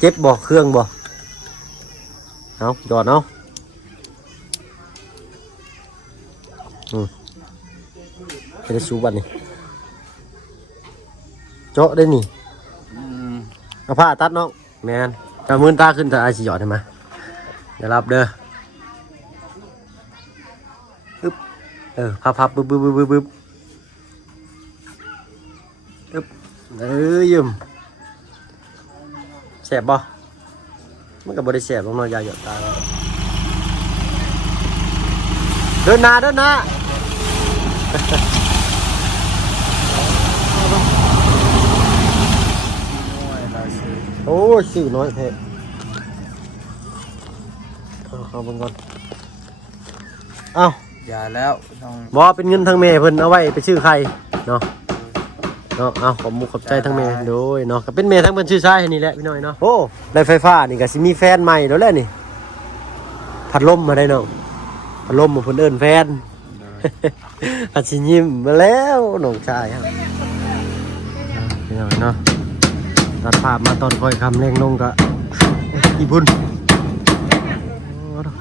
เจ็บบ่เครื่องบ่เอาหยอดเอาไปได้สูบบัดนี่เจาะได้นี่เอาผ้าตัดน้องแมนกำมือตาขึ้นจะไอสิหยอดได้ไหมเดี๋ยวรับเด้อปึ๊บพับปึ๊บปึ๊บยืมแสบบ่มันก็บ่ได้แสบลงน้อยยาหยดตาเดินหน้าโอ้ชื่อน้อยแท้เอาบังก่อนเอ้าอย่าแล้วบ่เป็นเงินทางแม่เพิ่นเอาไว้ไปชื่อใครเนาะเอาขอบมุกขอบใจทั้งเมย์โดยเนาะก็เป็นเมย์ทั้งเพิ่นชื่อชายนี่แหละพี่น้อยเนาะโอ้ได้ไฟฟ้านี่ก็สิมีแฟนใหม่แล้วแหละนี่พัดลมมาได้เนาะพัดลมมาเพิ่นเอิ้นแฟนอาสิยิ้มมาแล้วน้องชายครับพี่น้อยเนาะตัดภาพมาตอนค่อยคำเร่งลงก็อีบุญ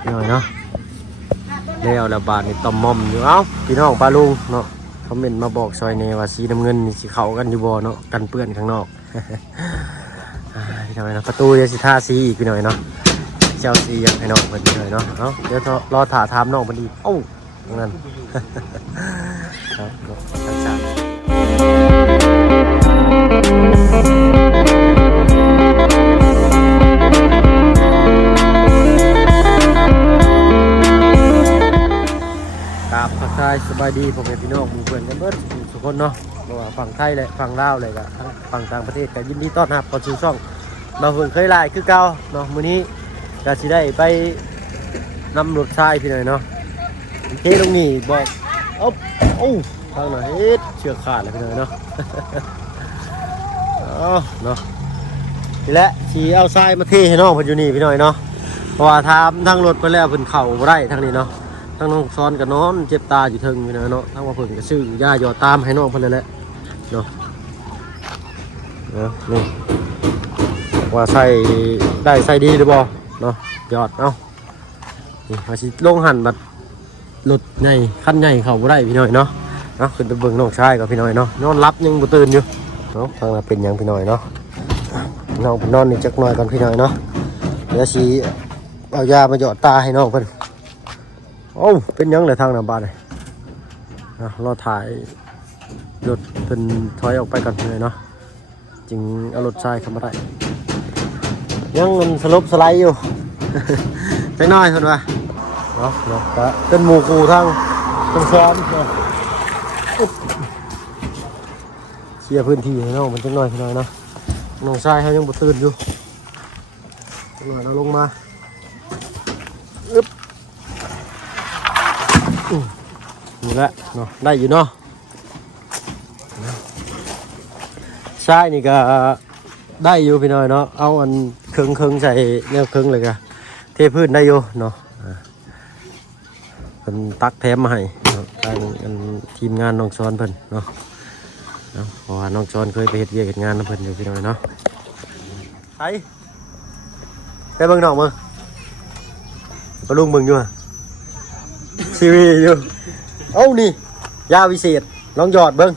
พี่น้อยเนาะแล้วบาทนี่ต่อมมอมอยู่เอ้าพี่น้องปลาลุงเนาะเขาเมนมาบอกซอยเนว่าสีน้ำเงินสีเขากันอยู่บ่เนาะกันเปื้อนข้างนอกพี่น้อยเนาะประตูเดี๋ยวสิท่าสีอีกพี่น้อยเนาะเจ้าสีอย่างให้น้องเพิ่นพี่น้อยเนาะเอ้าเดี๋ยวรอถ่าถามน้องเพิ่นอีกเอ้างั้นทักทายสบายดีผมเป็นพี่น้องมือเพื่อนกันเบิดทุกคนเนาะว่าฝั่งไทยเลยฝั่งลาวเลยก็ฝั่งต่างประเทศก็ยินดีต้อนรับเข้าสู่ช่องเราเพิ่งเคยไล่คือเก่าเนาะมื้อนี้ก็สิได้ไปนำรถทรายพี่หน่อยเนาะเทลงนี่บอกโอ้ทางไหนเชือกขาดเลยพี่หน่อยเนาะเนาะนี่แหละสิเอาทรายมาเทให้น้องเพิ่นอยู่นี่พี่หน่อยเนาะเพราะว่าทางรถไปแล้วเพิ่นเข้าบ่ได้ทางนี้เนาะทั้งน้องซ้อนกับน้องเจ็บตาอยู่ทึงพี่เนาะทั้งว่าเพิ่นก็ซื้อยาหยอดตามให้น้องเพิ่นเลยแหละเนาะนี่ว่าใส่ได้ใส่ดีหรือบ่เนาะหยอดเอานี่มาสิลงหันบัดรถใหญ่คันใหญ่เข้าบ่ได้พี่น้อยเนาะขึ้นไปเบิ่งน้องชายกับพี่น้อยเนาะนอนรับยังบ่ตื่นอยู่เนาะทางนั้นเป็นหยังพี่น้อยเนาะน้องเพิ่นนอนนี่จักหน่อยก่อนพี่น้อยเนาะเดี๋ยวสิเอายามาหยอดตาให้น้องเพิ่นโอ้เป็นยังเลยทางน้ำบ้านเลยเราถ่ายรถเป็นถอยออกไปก่อนเลยเนาะจึงเอารถทรายเข้ามาได้ยังมันสลบสไลด์อยู่ ไปน้อยคนว่าเนาะก็เป็นหมู่คูทางซ้อนเชียร์พื้นที่ให้น้องมันจังน้อยพี่น้อยเนาะน้องทรายเขายังบ่ตื่นอยู่หน่อยเราลงมานี่แหละเนาะได้อยู่เนาะใช่นี่ก็ได้อยู่พี่น้อยเนาะเอาอันเคิงใส่เนี่ยเคิงเลยก็เทพื้นได้อยู่เนาะเป็นตักแถมมาให้ทางทีมงานน้องซ้อนเพิ่นเนาะเพราะว่าน้องซ้อนเคยไปเฮ็ดเวียกเฮ็ดงานน้ำเพิ่นอยู่พี่น้อยเนาะไปเบิ่งน้องมึงปลุงมึงอยู่ซีวีอยู่เอ้านี่ยาวิเศษลองหยอดเบิ้ง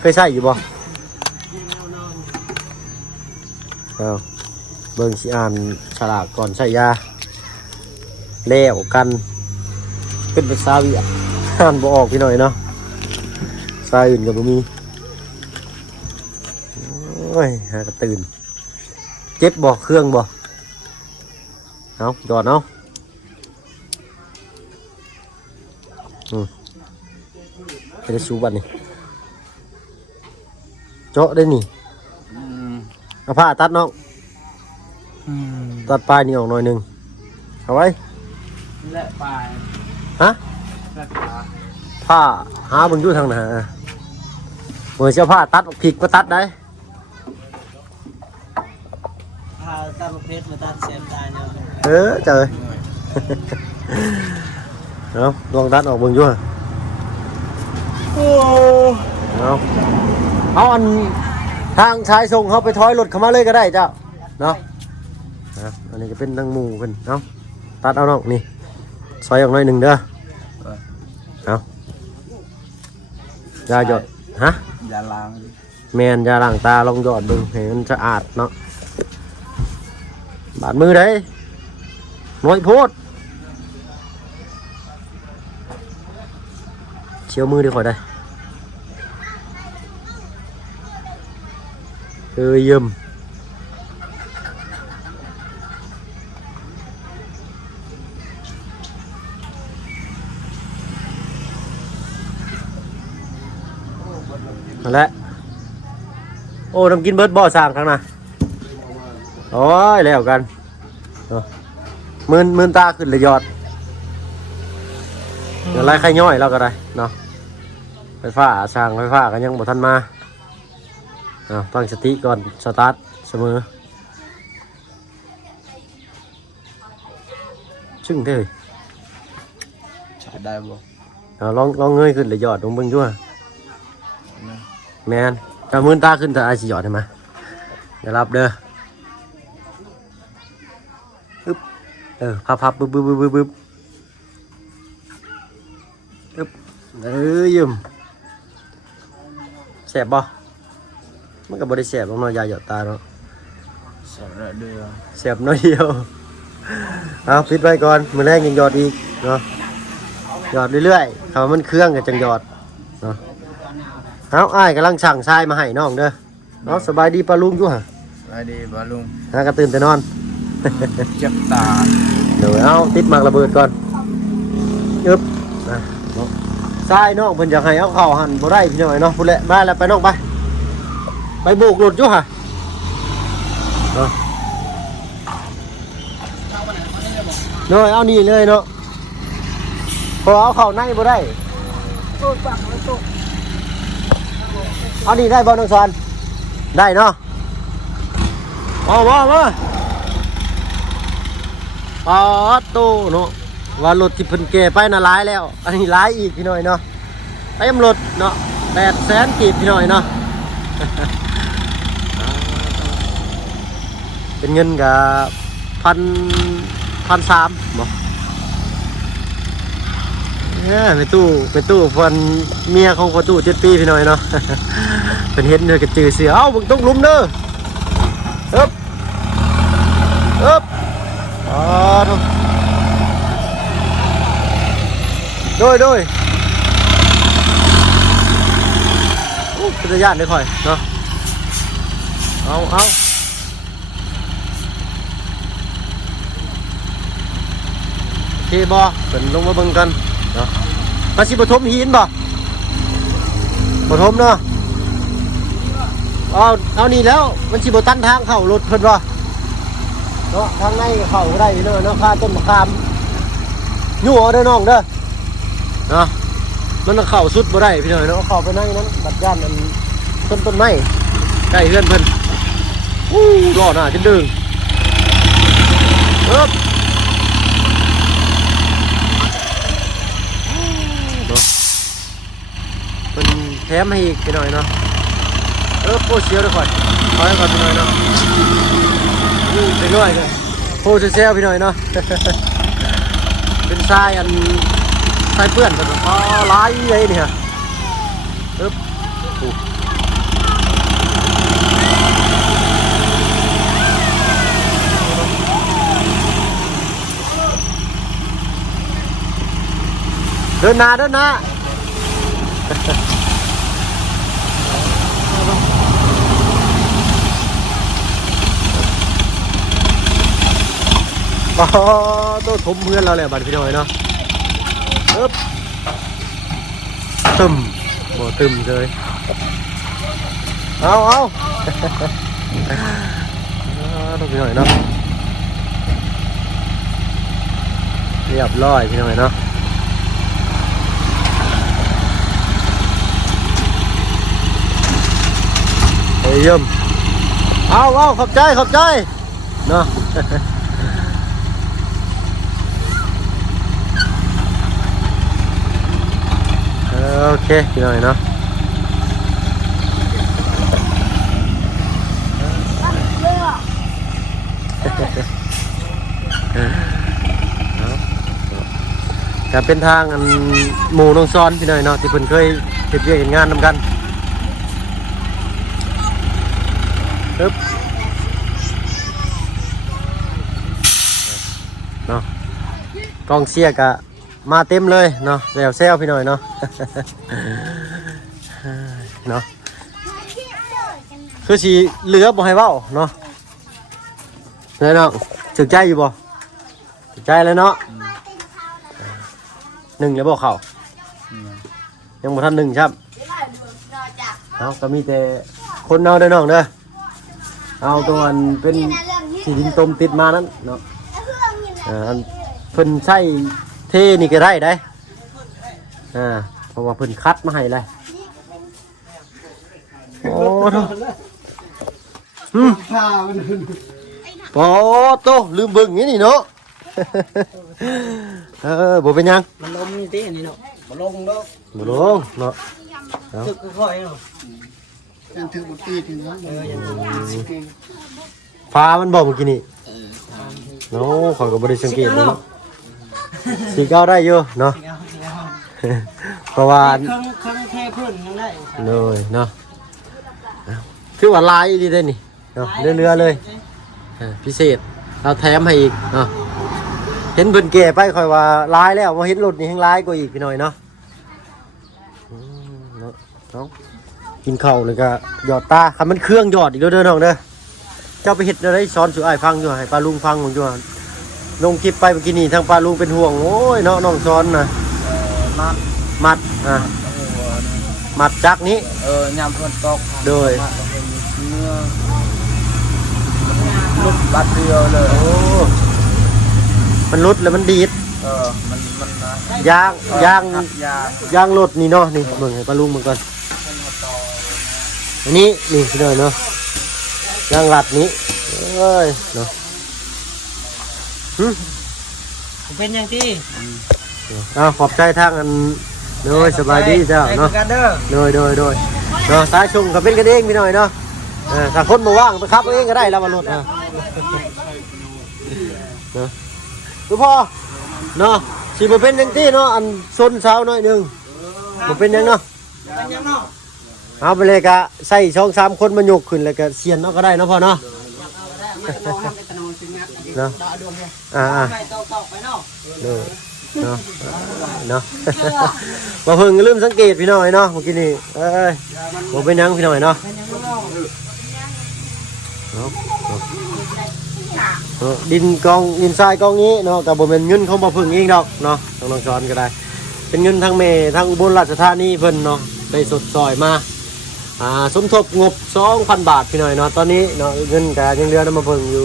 เคยใช้อยู่บ่เอาเบิ้งสิอ่านฉลากก่อนใช้ยาแล้วกันเป็นภาษาเวียดอ่านบ่ออกพี่หน่อยเนาะภาษาอื่นก็บ่มีโอ้ยหากระตื่นเจ็บบ่เครื่องบ่เอาหยอดเอาไปได้สูบบัดนี่เจาะได้นี่เอาผ้าตัดน้องตัดปลายนี่ออกหน่อยหนึ่งเอาไว้และปลายฮะผ้าหาบนยู่ทางไหนเมื่อเช้าผ้าตัดผิดมาตัดได้ผ้าตัดประเภทมาตัดเสียมได้เนี่ยเจอเอาลองตัดออกบนยู่เอาอันทางชายส่งเขาไปถอยรถเข้ามาเลยก็ได้เจ้าเนาะ นะอันนี้ก็เป็นดังหมูเป็นเนาะตัดเอาน้องนี่ซอยออกหน่อยหนึ่งเด้อเอายาหยดฮะ ยาล้าง แมนยาล้างตาลองหยอดดูให้มันสะอาดเนาะบาดมือได้น้อยโพดเชี่ยวมือดีกว่าได้เยี่ยมนั่นแหละโอ้ทำกินเบิร์ดบ่อสร้างครั้งน่ะโอ้ยแล้วกันมืนตาขึ้นเลยยอดเดี๋ยวไล่ไข่ย่อยแล้วก็ได้เนาะไฟฟ้าสร้างไฟฟ้ากันยังบ่ทันมาตั้งสติก่อนสตาร์ทเสมอชึ่งเท่เลย ใช้ได้บ่ ลองเงยขึ้นเลยยอดลงเบิ่งด้วยแมนถ้ามืนตาขึ้นแต่ไอสิหยอดใช่ไหมอย่ารับเด้ออึ๊บพับบึ๊บอึ๊บยืมแสบบ่มันก็บ่ได้แสบลงน้อยยาหยอดตาเนาะ ใช้ได้เดือ แสบน้อยเดียวเอาปิดไว้ก่อนมื้อแรกยังหยอดอีกเนาะหยอดเรื่อยๆถ้ามันเครื่องก็จังหยอดเนาะเอาอ้ายกำลังสั่งทรายมาให้น้องเด้อเนาะสบายดีปลาลุงอยู่ฮะ ได้ดีบ่ลุง กระตื่นแต่นอน เจ็บตา เดี๋ยวเอาติดหมากระเบิดก่อนยึบนะทรายน้องเพิ่นอยากให้เอาเข้าหั่นบ่ได้พี่น้อยเนาะพุ่นแหละมาแล้วไปน้องไปโบกรถอยู่ฮะเนาะน้อยเอานี่เลยเนาะพอเอาเข้าในบ่ได้เอานี่ได้บ่น้องสอนได้เนาะมาปอดโตเนาะว่ารถที่เพิ่นแก่ไปน่ะหลายแล้วอันนี้หลายอีกพี่น้อยเนาะเต็มรถเนาะ800,000กีบพี่น้อยเนาะ เป็นเงินกับ1,300บ่ไปตู้เพิ่นเมียของพ่อตู้7 ปีพี่น้อยเนาะ เพิ่นเห็นเด้อก็จื้อเสือเอ้ามึงต้องลุมเด้ออึ๊บอ๋อโดยโอ้เป็นระยะเด้อค่อยเนาะเอาโอเคบ่เพิ่นลงมาเบิ่งกันเนาะมาสิบ่ทมหินบ่ทมเนาะเอานี่แล้วมันสิบ่ตันทางเข้ารถเพิ่นบ่เนาะทางในเข้าได้เนาะค่าต้นมะขามยู่เอาเด้อน้องเด้อเนาะมันเข้าสุดบ่ได้พี่น้อยเนาะเข้าไปในนั้นบัดย่านมันต้นไม้ใกล้เฮือนเพิ่นรอหน้าจนดึงเนาะเป็นแถมให้อีกพี่น้อยเนาะโป้เชียวด้วยก่อนขอให้ก่อนพี่น้อยเนาะไปด้วยเลยโป้เชียวพี่น้อยเนาะ เป็นทรายทรายเปื้อนกันลายเลยเนี่ยเดินหน้าอ๋อตัวถมเพื่อนเราแหละบัดพี่น้อยเนาะตึมบ่ตึมเลยเอาตัวพี่น้อยเนาะเรียบร้อยพี่น้อยเนาะเยี่ยมเอาขอบใจเนาะ โอเคพี่น้อยเนาะ ก็เป็นทางอันหมู่น้องซ้อนพี่หน่อยเนาะที่เพิ่นเคยเฮ็ดเวียกเฮ็ดงานนำกันปึ๊บเนาะกองเชียร์ก็มาเต็มเลยเนาะแล้วแซวพี่หน่อยเนาะ เนาะคือสิเหลือบ่ให้เว้าเนาะได้เนาะถึกใจอยู่บ่ถึกใจแล้วเนาะหนึ่งแล้วบ่เข้ายังบ่ทันหนึ่งครับเอาก็มีแต่คนเอาได้อน้องเด้อเอาตัวอันเป็นสีดินต้มติดมานั้นเนาะอันเพิ่นใช้เทนี่ก็ได้ได้เพราะว่าเพิ่นคัดมาให้เลยโอ้โธ่โอ้โตลืมเบิ่งนี่เนาะบ่เป็นยัง มันลมนี่ติอันนี้เนาะบ่ลงเนาะ บ่ลงเนาะ ตึกค่อยๆเนาะ ยังถือบุตรีถึงแล้ว ยัง ฟ้ามันบ่เมื่อกี้นี่เนาะข้อยก็บ่ได้สังเกตเนาะสีเก้าได้อยู่เนาะ เพราะว่า เครื่องเทพื้นยังได้ เลยเนาะคือว่าลายดีได้นี่เนาะเรือเลยพิเศษเราแถมให้อีกเนาะเห็นเพิ่นแก่ไปค่อยว่าลายแล้วว่าเห็นรถนี่แฮงลายกว่าอีกพี่น้อยเนาะเนาะเนาะกินข้าวเลยก็หยอดตาคันมันเครื่องหยอดอีกเด้อน้องเด้อเจ้าไปเฮ็ดได้สอนสู่อ้ายฟังอยู่ให้ป้าลุงฟังอยู่ลงคลิปไปเมื่อกี้นี่ทางป้าลุงเป็นห่วงโอ้ยเนาะน้องสอนน่ะ มัดมัดจักนี้ ยามฝนตก โดย เนื้อลุกบัดเดียวเลย โอ้มันรุดแล้วมันดีด มันนะ ยาง ยาง ยางรถนี่เนาะนี่เบิ่งให้ป้าลุงเบิ่งก่อนอันนี้นี่พี่น้อยเนาะยางรัดนี้เอ้ยเนาะ เป็นยังที่ ขอบใจทางอันโดยสบายดีเจ้าเนาะ กันเด้อ โดยเนาะสายชงก็เป็นกันเองพี่น้อยเนาะถ้าคนบ่ว่างไปขับเองก็ได้แล้วมารถนะเนาะดูพ่อเนาะสิบ่เป็นจังซี่เนาะอันซนเช้าหน่อยนึงบ่เป็นหยังเนาะ เป็นยังเนาะ เอาไปเลยกะใส่2-3คนมายกขึ้นแล้วก็เสียนเนาะก็ได้เนาะพ่อเนาะเนาะไปตอกไปเนาะ เนาะเนาะมาเพิ่งลืมสังเกตพี่น้อยเนาะเมื่อกี้นี่เอ้ยบ่เป็นหยังพี่น้อยเนาะดินกองดินทรายกองนี้เนาะกับบ่แม่นเงินของบ่เพิ่งเองดอกเนาะต้องลองสอนก็ได้เป็นเงินทางแม่ทางอุบลราชธานีเพิ่นเนาะได้สดซอยมาสมทบงบ 2,000 บาทพี่น้อยเนาะตอนนี้เนาะเงินก็ยังเหลือนำมาเพิ่งอยู่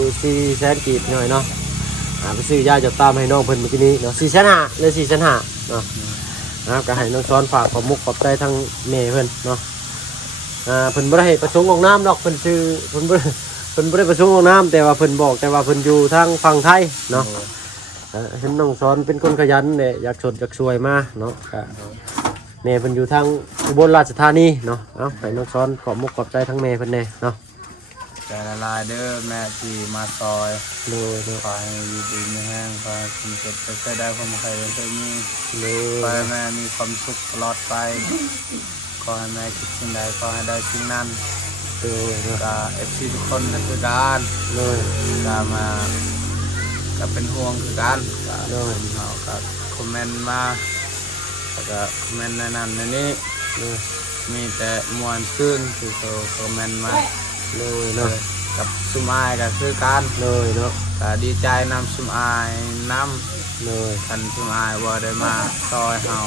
400,000กีบพี่น้อยเนาะไปซื้อยาจะตามให้น้องเพิ่นเมื่อกี้นี้เนาะ4,500เลย4,500เนาะนะครับก็ให้น้องซ้อนฝากขอบมุกขอบใจทางแม่เพิ่นเนาะเพิ่นบ่ได้ประสงค์ออกน้ำดอกเพิ่นชื่อเพิ่นบ่ได้ประสงค์ออกน้ำแต่ว่าเพิ่นบอกแต่ว่าเพิ่นอยู่ทางฝั่งไทยเนาะเห็นน้องซ้อนเป็นคนขยันเนี่ยอยากสดอยากช่วยมาเนาะแม่เพิ่นอยู่ทางอุบลราชธานีเนาะเอาให้น้องซ้อนขอบมุกขอบใจทั้งแม่เพิ่นแน่เนาะ ใจละลายเด้อแม่ที่มาซอย โดย ขอให้อยู่ดีมีแห้งขอให้คุณเจ็บไปใช้ได้ความใครเป็นตัวนี้ โด ขอย ให้แม่มีความสุขตลอดไปขอให้แม่คิดสิ่งใดขอให้ได้สิ่งนั้น โดยเนาะ กับเอฟซีทุกคนนะคือการ โดย ก็มาก็เป็นห่วงคือการก็ โดย เอาก็คอมเมนต์มาแล้วก็คอมเมนต์ในนั้นในนี้ โดย มีแต่มวนขึ้นคือเขาคอมเมนต์มา โดยเนาะ กับสุมอายก็คือการ โดยเนาะ ก็ดีใจนำสุมอายน โดย ำคันสุมอายบ่ได้มาซอยเฮา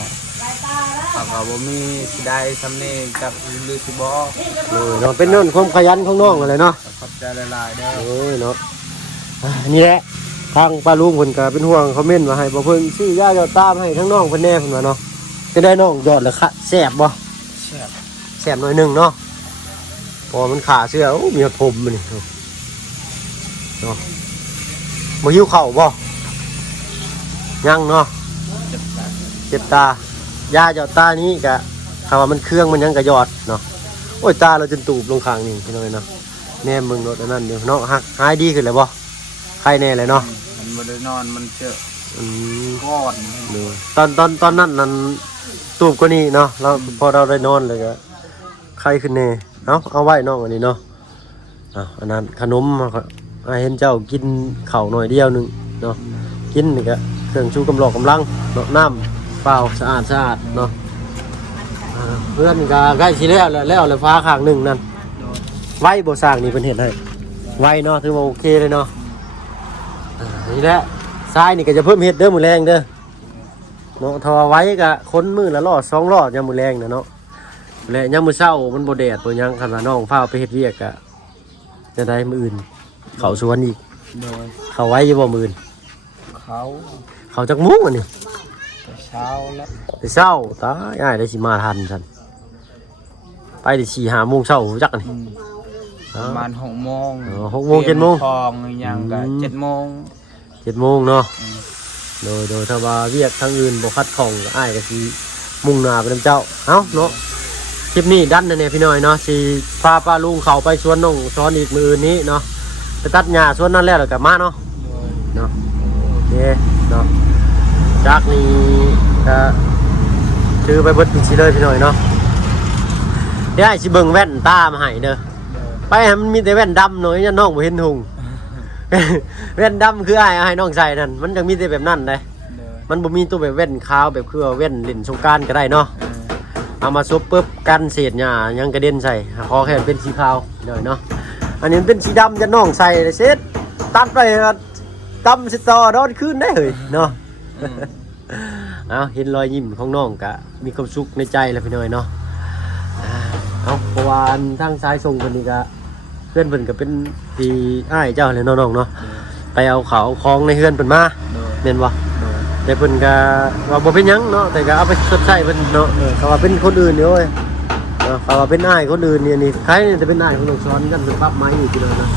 เขาก็บ่มีสิได้สำเนียงกับหรือสิบ่ โดยเนาะเป็นนู่นความขยันของน้องอะไรเนาะ ขอบใจหลายๆเด้อ โอ้ยเนาะนี่แหละทางป้าลุงเพิ่นก็เป็นห่วงคอมเมนต์ว่าให้บ่เพิ่งซื้อยาหยอดตามให้ทั้งน้องเพิ่นแน่เพิ่นว่าเนาะจะได้น้องหยอดแล้วค่ะแซ่บบ่ แซ่บ แซ่บหน่อยหนึงเนาะพอมันขาเสื้อโอ้มีผมมันนี่เนาะบ่หิวข้าวบ่ยังเนาะ เจ็บตา เจ็บตายาหยอดตานี้ก็ถ้าว่ามันเครื่องมันยังก็หยอดเนาะโอ้ยตาเราจนตูบลงข้างนี่พี่น้อยเนาะแม่มึงรถอันนั้นเดี๋ยวเนาะหายดีขึ้นแล้วบ่ ใครแน่เลยเนาะ มันบ่ได้นอนมันเจอ อืม ก้อน ตอนนั้นตูบก็นี่เนาะเราพอเราได้นอนเลยก็ใครขึ้นแน่เอาไว้น้องอันนี้เนาะอันนั้นขนมเห็นเจ้ากินข้าวหน่อยเดียวนึงเนาะกินนี่ก็เครื่องชูกำลังเนาะน้ำเปล่าสะอาดเนาะเพื่อนก็ใกล้สิแล้วเลยฟ้าข้างหนึ่งนั่นไว้บ่สร้างนี่เป็นเห็นให้ไว้เนาะถือว่าโอเคเลยเนาะนี่แหละทรายนี่ก็จะเพิ่มเห็ดเด้อมือแรงเด้อเนาะทอไว้ก็ค้นมือละรอด2 รอดยามมือแรงนะเนาะและยามมือเช้ามันบ่แดดบ่หยังคันว่าน้องฟ้าไปเฮ็ดเวียกก็จะได้มื้ออื่นเข้าสวนอีก โดย เข้าไว้อยู่บ่มื้ออื่น เขา จักมุ้งอันนี้ เช้าแล้ว แต่เช้าตายอ้ายได้สิมาทันซั่นไปได้4-5 โมงเช้าจักอันนี้ ประมาณ6 โมง 6 โมง 7 โมง ทองยังก็7 โมง 7 โมงเนาะโดยถ้าว่าเวียกทางอื่นบ่คัดของก็อ้ายก็สิมุ่งหน้าไปนำเจ้าเอ้าเนาะคลิปนี้ดันแน่ๆพี่น้อยเนาะสิพาป้าลุงเข้าไปสวนน้องสอนอีกมื้ออื่นนี้เนาะไปตัดหญ้าสวนนั้นแล้วก็มาเนาะเนาะโอเคเนาะจากนี้ก็ถือไปเบิดปีสิเลยพี่น้อยเนาะเดี๋ยวอ้ายสิเบิ่งแว่นตามาให้เด้อไปให้มันมีแต่แว่นดำหน่อยน้องบ่เห็นหุง แว่นดำคืออ้ายให้น้องใส่นั่นมันจังมีแต่แบบนั้นเด้มันบ่มีตัวแบบแว่นขาวแบบคือว่าแว่นเล่นสงกรานต์ก็ได้เนาะเอามาซุบปุ๊บกันเศษหญ้ายังกระเด็นใส่ขอแค่เป็นสีขาวหน่อยเนาะอันนี้มันเป็นสีดำจะน้องใส่เสร็จตัดไปดำสิต่อดอนขึ้นได้เลยเนาะ เอาเห็นรอยยิ้มของน้องก็มีความสุขในใจแล้วพี่น้อยเนาะเอาเพราะว่าทางซ้ายส่งคนนี้ก็เพื่อนเพิ่นก็เป็นพี่อ้ายเจ้าเลยน้องๆเนาะไปเอาเขาเอาของในเฮือนเพิ่นมาแม่นบ่แต่เพิ่นก็ว่าบ่เป็นหยังเนาะแต่ก็เอาไปชดใช้เพิ่นเนาะเขาว่าเป็นคนอื่นเด้อเว้ยเขาว่าเป็นอ้ายคนอื่นนี่ใครจะเป็นอ้ายของน้องสอนกันเพิ่นปรับไม้อยู่พี่น้องนะ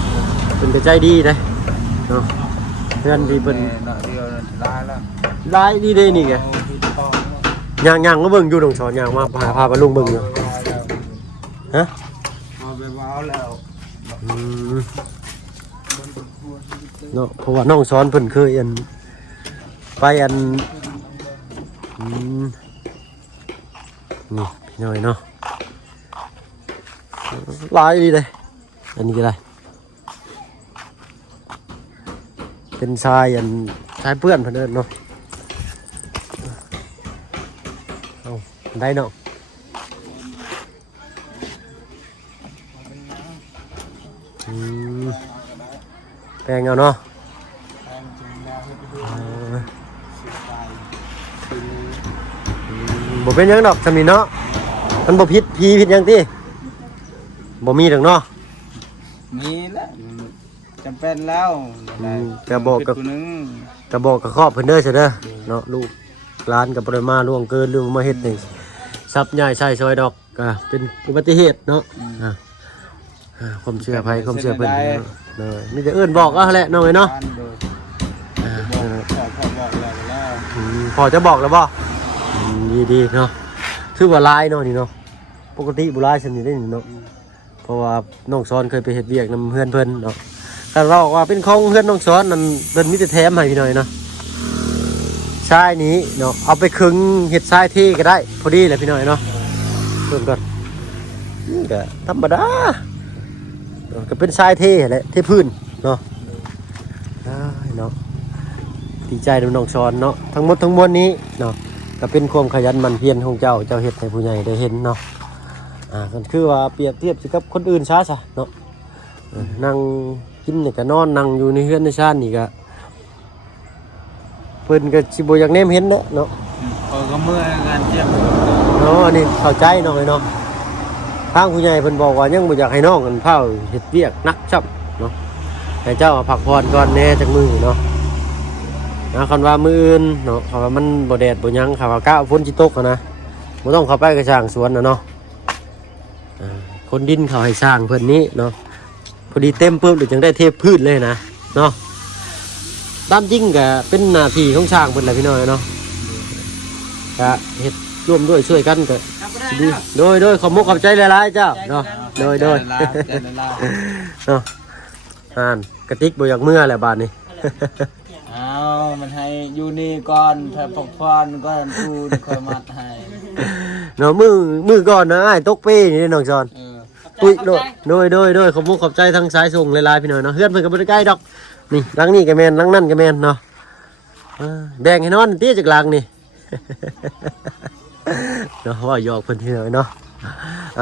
เพิ่นก็ใจดีเด้เนาะเพื่อนที่เพิ่น เนาะเดียวได้แล้ว ได้ดีเด้นี่ไงย่างก็เบิ่งอยู่น้องสอนย่างมาพาไปลุงเบิ่งอยู่ฮะ เอาไปว้าวแล้ว เนาะเพราะว่าน้องสอนเพิ่นเคยไปนี่พี่น้อยเนาะหลายดีเลยอันนี้ก็ได้เป็นทรายทรายเปื้อนเพิ่นเอิ้นเนาะเอาได้เนาะแปลงเอาเนาะบ่เป็นหยังดอกสำนีเนาะมันบ่ผิดผีผิดหยังติบ่มีดอกเนาะ มีแล้วจำเป็นแล้ว กระบอกกับ คนนึง กระบอกกับครอบเพิ่นเด้อเสียเด้อเนาะลูกร้านกับบ่ได้มาล่วงเกินหรือมาเฮ็ดนี่ซับใหญ่ใส่ซอยดอกก็เป็นอุบัติเหตุเนาะความเชื่อภัยความเชื่อเพิ่นเนาะมีแต่เอิ้นบอกเอาแหละน้องเอ้ยเนาะ พอจะบอกแล้วบ่ดีเนาะถือว่าลายเนาะนี่เนาะปกติบุลายฉันนี่ได้เนาะเพราะว่าน้องซ้อนเคยไปเฮ็ดเวียกนำเพื่อนเพิ่นเนาะแต่เราว่าเป็นของเพื่อนน้องซ้อนนั่นเพิ่นมีแต่แถมให้พี่หน่อยเนาะทรายนี้เนาะเอาไปขึงเฮ็ดทรายที่ก็ได้พอดีแหละพี่หน่อยเนาะเพิ่นก็นี่ก็ธรรมดาก็เป็นทรายเท่แหละเท่พื้นเนาะเนาะดีใจน้องซ้อนเนาะทั้งหมดทั้งมวลนี้เนาะก็เป็นความขยันหมั่นเพียรของเจ้าเฮ็ดให้ผู้ใหญ่ได้เห็นเนาะก็คือว่าเปรียบเทียบกับคนอื่นซะเนาะนั่งกินนี่ก็นอนนั่งอยู่ในเฮือนในชานนี่ก็เพิ่นก็สิบ่อยากแนมเห็นเนาะ ก็เมื่อการเจ็บ เนาะอันนี้เข้าใจน้องเนาะทางผู้ใหญ่เพิ่นบอกว่ายังบ่อยากให้น้องกันเผาเฮ็ดเวียกนักจับเนาะให้เจ้าพักผ่อนก่อนแน่จักมื้อเนาะคันว่ามื้ออื่นเนาะเขาว่ามันบ่แดดบ่หยังเขาว่าก้าวฝนสิตกนะบ่ต้องเข้าไปกระช่างสวนเนาะคนดินเขาให้สร้างเพิ่นนี้เนาะพอดีเต็มปุ๊บเดี๋ยวจึงได้เทพืชเลยนะเนาะตามจริงก็เป็นหน้าที่ของช่างเพิ่นแหละพี่น้อยเนาะก็เฮ็ดร่วมด้วยช่วยกันก็ดีโดยขอบมุกขอบใจหลายๆเจ้าเนาะโดยเนาะกระติกบ่อยากเมื่อแหละบาดนี้ เอามันให้อยู่นี่ก่อนถ้าพักผ่อนก่อนกูค่อยมัดให้ เนาะมือก่อนนะไอ้ตกเป้นี่น้องจอน อุ้ยโดยขอบคุณขอบใจทั้งสายส่งหลายๆพี่หน่อยเนาะเฮือนเพิ่นก็บ่ได้ใกล้ดอกนี่หลังนี่ก็แม่นหลังนั่นก็แม่นเนาะแบ่งให้นอนตี้จากหลังนี่ เนาะว่าหยอกเพิ่นพี่หน่อยเนาะ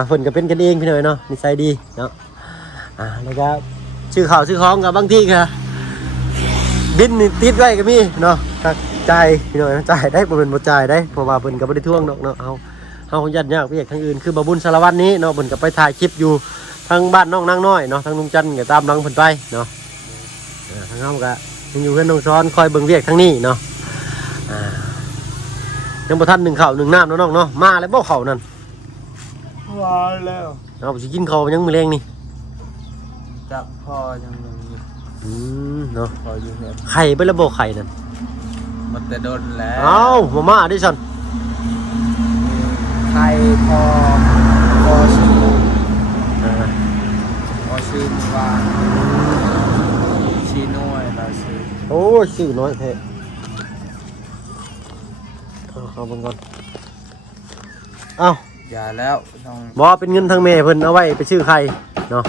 เพิ่นก็เป็นกันเองพี่หน่อยเนาะนิสัยดีเนาะแล้วก็ชื่อข่าวชื่อของกับบางที่ก็บินนี่ติดไว้ก็มีเนาะจ่ายพี่หน่อยจ่ายได้บ่เป็นบ่จ่ายได้เพราะว่าเพิ่นก็บ่ได้ทวงดอกเนาะเอาญาติยากพี่ทางอื่นคือบาบุญสารวัตรนี้เนาะเพิ่นก็ไปถ่ายคลิปอยู่ทางบ้านน้องนางน้อยเนาะทางลุงจันทร์ก็ตามหลังเพิ่นไปเนาะทางเฮาก็ยังอยู่เพิ่นน้องซ้อนคอยเบิ่งเวียกทางนี้เนาะยังบ่ทัน1ข้าว1น้ำเนาะน้องเนาะมาแล้วบ่ข้าวนั่น ว่าแล้ว เอาสิกินข้าวยังมื้อแลงนี่ จักพ่อยังนึงอยู่ เนาะ พออยู่เนี่ย ไข่เบิดแล้วบ่ไข่นั่น มันแต่โดนแล้ว เอ้ามาดิซั่น ไข่พอชื่อพอชื่อว่าชีน้อยล่ะชื่อ โอ้ยชื่อน้อยแท้เอาเบิ่งก่อนเอ้า อย่าแล้วต้อง บ่เป็นเงินทางแม่เพิ่นเอาไว้ไปชื่อไข่เนาะ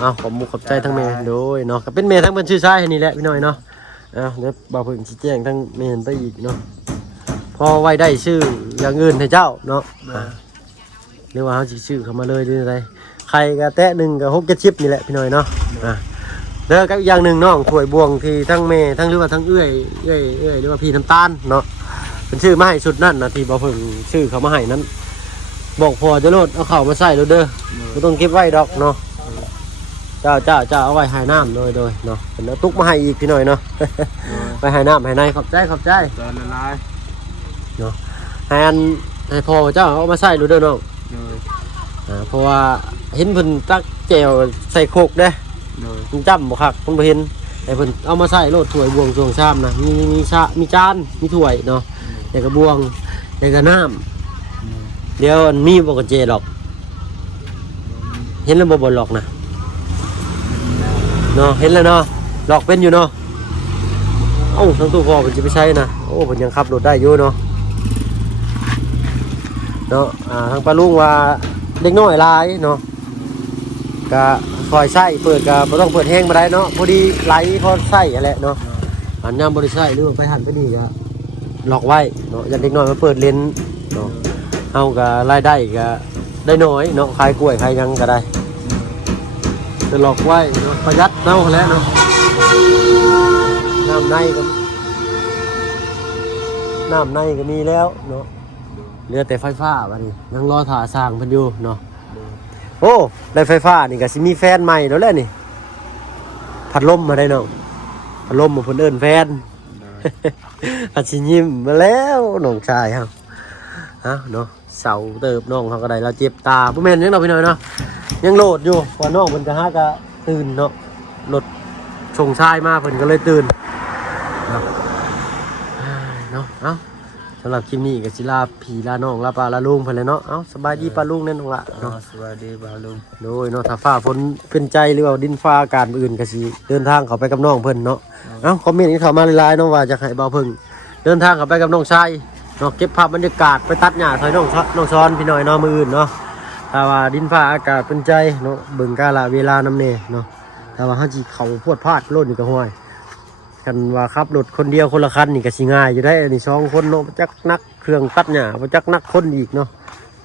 เอาขอบมุกขอบใจทั้งแม่โดยเนาะก็เป็นแม่ทั้งเพิ่นชื่อชายนี่แหละพี่น้อยเนาะเดี๋ยวบ่าวเพิ่นชี้แจงทั้งแม่ไปอีกเนาะพอไว้ได้ชื่ออย่างอื่นให้เจ้าเนาะหรือว่าเฮาสิชื่อเข้ามาเลยหรืออะไรไข่ก็แตะหนึงก็6 7ชิปนี่แหละพี่น้อยเนาะแล้วก็อีกอย่างหนึงน้องถ้วยบวงที่ทั้งแม่ทั้งหรือว่าทั้งเอื้อยหรือว่าพี่น้ำตาลเนาะเป็นชื่อมาให้ชุดนั่นนะที่บ่าวเพิ่นชื่อเขามาให้นั้นบอกพอจะโลดเอาเข้ามาใส่แล้วเด้อบ่ต้องเก็บไว้ดอกเนาะเจ้าเอาไว้หายน้ำโดยเนาะเป็นเอาตุ๊กมาให้อีกพี่หน่อยเนาะ ไปหายน้ำหายในขอบใจ ตอนละลาย เนาะให้พอเจ้าเอามาใส่รู้เด้อน้อง เลย เพราะว่าเห็นเพิ่นตักแจวใส่โคกเด้ เลย มันจำบ่คักเพิ่นบ่เห็นแต่เพิ่นเอามาใส่โลดถ้วยบวงสรวงชามนะมีจานมีถ้วยเนาะแต่ก็บวงแต่ก็น้ำเดี๋ยวมันมีบ่กระเจหรอกเห็นแล้วบ่หรอกนะเนาะเห็นแล้วเนาะหลอกเป็นอยู่เนาะเอ้าทั้งตู้พอมันจะไปใช้นะโอ้ผมยังขับรถได้อยู่เนาะทางปลาลุงว่าเด็กน้อยหลายเนาะก็คอยใส่เปิดก็บ่ต้องเปิดแห้งมาได้เนาะพอดีไหลพอใส่อะไรเนาะอันยามบ่ได้ใส่หรือว่าไปหันไปนี่ก็ล็อกไว้เนาะยันเด็กน้อยมาเปิดเลนเนาะเฮาก็รายได้ก็ได้น้อยเนาะขายกล้วยขายหยังก็ได้จะหลอกไว้เนาะประหยัดเน่าแล้วเนาะน้ำในก็มีแล้วเนาะเหลือแต่ไฟฟ้าบัดนี้ยังรอถ่าสร้างเพิ่นอยู่เนาะโอ้ได้ไฟฟ้านี่ก็สิมีแฟนใหม่แล้วแหละนี่พัดลมมาได้เนาะพัดลมมาเพิ่นเอิ้นแฟน อาสิยิ้มมาแล้วน้องชายเฮาเนาะเสาเติบน้องเขาก็ได้เราเจ็บตาบ่แม่นยังเนาะพี่น้อยเนาะยังโหลดอยู่พอน้องเพิ่นก็หาก็ตื่นเนาะรถชงชายมาเพิ่นก็เลยตื่นเนาะสำหรับคลิปนี้ก็สิลาพี่ลาน้องลาป้าลาลุงเพิ่นเลยเนาะสบายดีป้าลุงแน่นอนละเนาะ สวัสดีบ่าวลุง โดยเนาะถ้าฟ้าฝนเป็นใจหรือว่าดินฟ้าอากาศอื่นก็สิเดินทางเข้าไปกับน้องเพิ่นเนาะคอมเมนต์เข้ามาหลายๆเนาะว่าจะให้บ่าวเพิ่งเดินทางเข้าไปกับน้องชายเนาะเก็บภาพบรรยากาศไปตัดหญ้าถอยน้องซ้อนพี่น้อยเนาะมื้ออื่นเนาะถ้าว่าดินฟ้าอากาศเป็นใจเนาะเบิ่งกาลเวลานำแน่เนาะถ้าว่าเฮาสิเข้าพวดพลาดโลดนี่ก็ห่วยกันว่าขับรถคนเดียวคนละคันนี่ก็สิง่ายอยู่ได้อันนี้2คนเนาะจักนักเครื่องตัดหญ้าบ่จักนักคนอีกเนาะ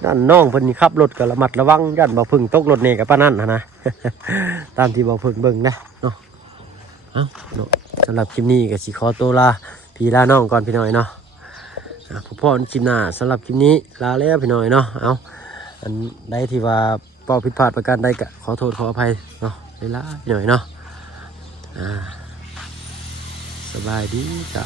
ด้านน้องเพิ่นนี่ขับรถก็ระมัดระวังย่านบ่พึ่งตกรถนี่ก็ปานนั้นนะ ตามที่บ่พึ่งเบิ่งนะเนาะเนาะสำหรับคลิปนี้ก็สิขอตัวลาพี่ลาน้องก่อนพี่น้อยเนาะผู้พ่อคลิปหน้าสำหรับคลิปนี้ลาแล้วพี่น้อยเนาะอันใดที่ว่าเป้าผิดพลาดประการใดก็ขอโทษขออภัยเนาะเวลาพี่น้อยเนาะสบายดีจ้ะ